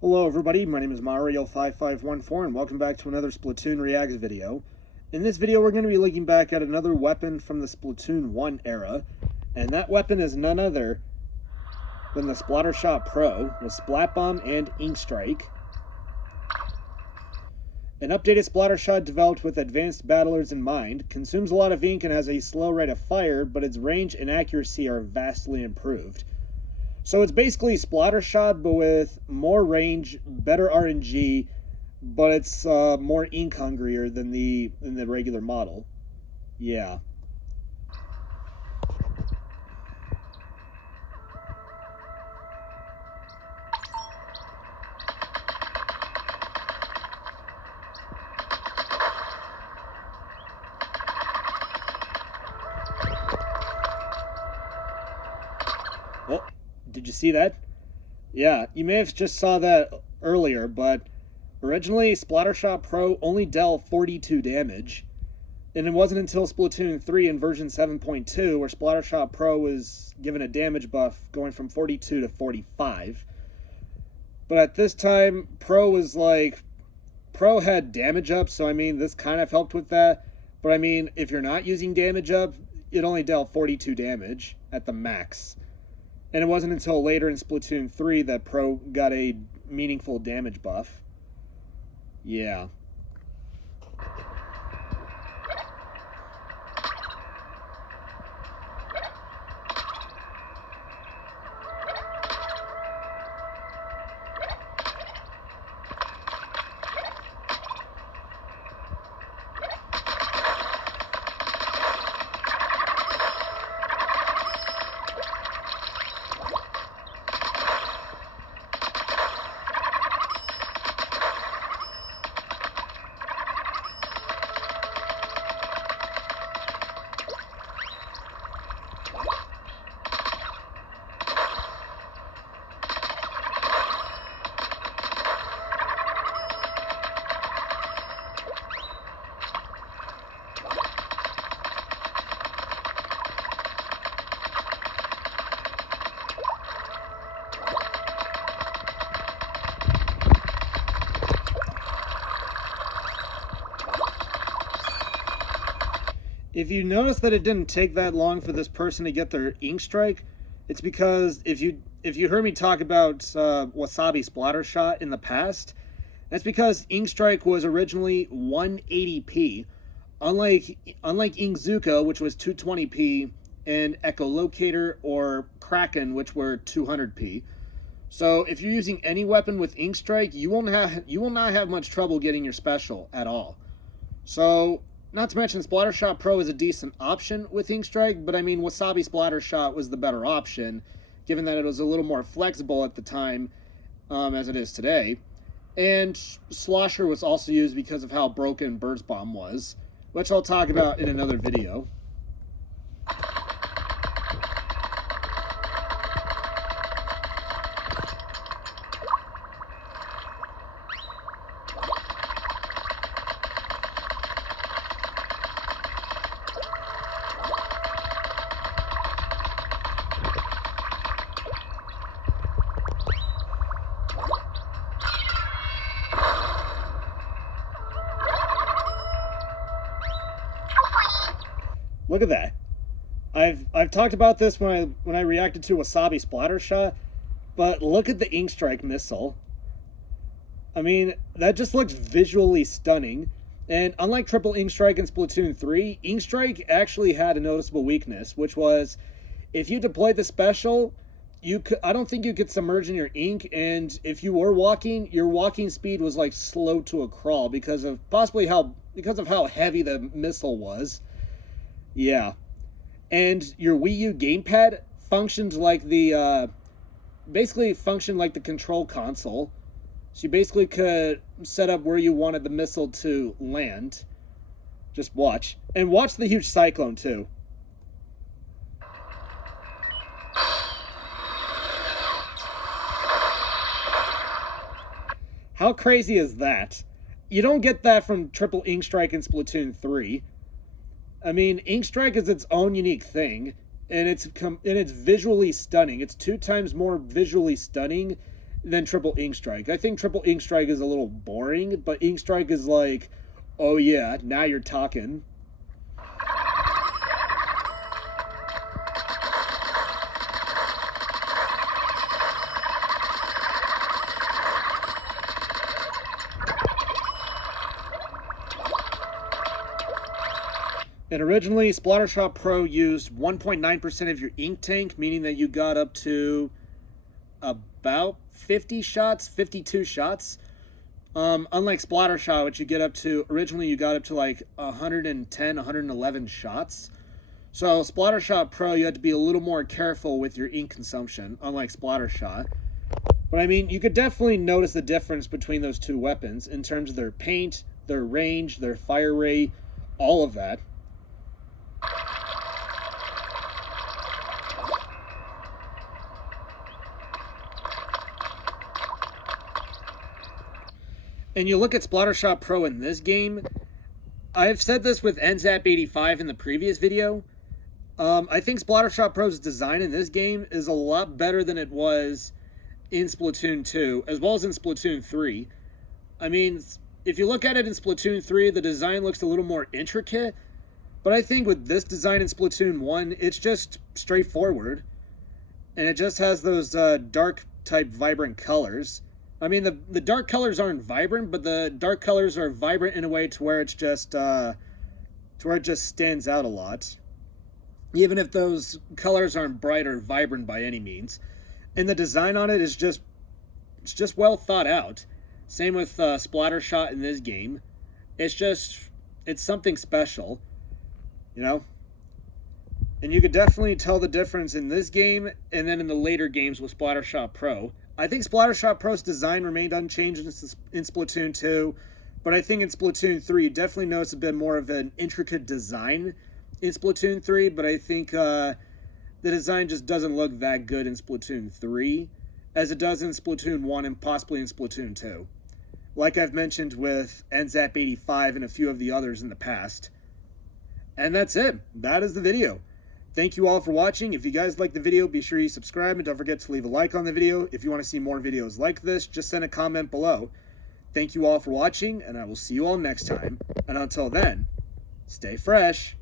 Hello everybody, my name is Mario5514 and welcome back to another Splatoon Reacts video. In this video we're going to be looking back at another weapon from the Splatoon 1 era, and that weapon is none other than the Splattershot Pro with Splat Bomb and Ink Strike. An updated Splattershot developed with advanced battlers in mind, consumes a lot of ink and has a slow rate of fire, but its range and accuracy are vastly improved. So it's basically Splattershot, but with more range, better RNG, but it's more ink hungrier than the regular model. Yeah. Oh, did you see that? Yeah, you may have just saw that earlier, but originally Splattershot Pro only dealt 42 damage. And it wasn't until Splatoon 3 in version 7.2 where Splattershot Pro was given a damage buff going from 42 to 45. But at this time, Pro had damage up, so I mean, this kind of helped with that. But I mean, if you're not using damage up, it only dealt 42 damage at the max. And it wasn't until later in Splatoon 3 that Pro got a meaningful damage buff. Yeah. If you notice that it didn't take that long for this person to get their ink strike, it's because if you heard me talk about Wasabi Splattershot in the past, that's because ink strike was originally 180p, unlike Inkzuka, which was 220p, and Echolocator or Kraken, which were 200p. So if you're using any weapon with ink strike, you will not have much trouble getting your special at all. So, not to mention, Splattershot Pro is a decent option with Ink Strike, but I mean, Wasabi Splattershot was the better option, given that it was a little more flexible at the time, as it is today. And Slosher was also used because of how broken Burst Bomb was, which I'll talk about in another video. Look at that. I've talked about this when I reacted to Wasabi Splattershot, but look at the Ink Strike missile. I mean, that just looks visually stunning. And unlike Triple Ink Strike in Splatoon 3, Ink Strike actually had a noticeable weakness, which was if you deployed the special, I don't think you could submerge in your ink, and if you were walking, your walking speed was like slow to a crawl because of how heavy the missile was. Yeah. And your Wii U gamepad functioned like basically functioned like the control console. So you basically could set up where you wanted the missile to land. Just watch. And watch the huge cyclone too. How crazy is that? You don't get that from Triple Ink Strike in Splatoon 3. I mean, Ink Strike is its own unique thing, and it's visually stunning. It's 2 times more visually stunning than triple ink strike. I think triple ink strike is a little boring, but ink strike is like, oh yeah, now you're talking. And originally, Splattershot Pro used 1.9% of your ink tank, meaning that you got up to about 50 shots, 52 shots. Unlike Splattershot, which you get up to, originally you got up to like 110, 111 shots. So Splattershot Pro, you had to be a little more careful with your ink consumption, unlike Splattershot. But I mean, you could definitely notice the difference between those two weapons in terms of their paint, their range, their fire rate, all of that. And you look at Splattershot Pro in this game, I've said this with NZAP85 in the previous video. I think Splattershot Pro's design in this game is a lot better than it was in Splatoon 2, as well as in Splatoon 3. I mean, if you look at it in Splatoon 3, the design looks a little more intricate, but I think with this design in Splatoon 1, it's just straightforward. And it just has those dark type vibrant colors. I mean, the dark colors aren't vibrant, but the dark colors are vibrant in a way to where it's just to where it just stands out a lot. Even if those colors aren't bright or vibrant by any means. And the design on it is just well thought out. Same with Splattershot in this game. It's something special, you know? And you could definitely tell the difference in this game and then in the later games with Splattershot Pro. I think Splattershot Pro's design remained unchanged in Splatoon 2, but I think in Splatoon 3 you definitely notice a bit more of an intricate design in Splatoon 3, but I think the design just doesn't look that good in Splatoon 3 as it does in Splatoon 1 and possibly in Splatoon 2. Like I've mentioned with NZAP85 and a few of the others in the past. And that's it. That is the video. Thank you all for watching. If you guys like the video, be sure you subscribe and don't forget to leave a like on the video. If you want to see more videos like this, just send a comment below. Thank you all for watching, and I will see you all next time. And until then, stay fresh.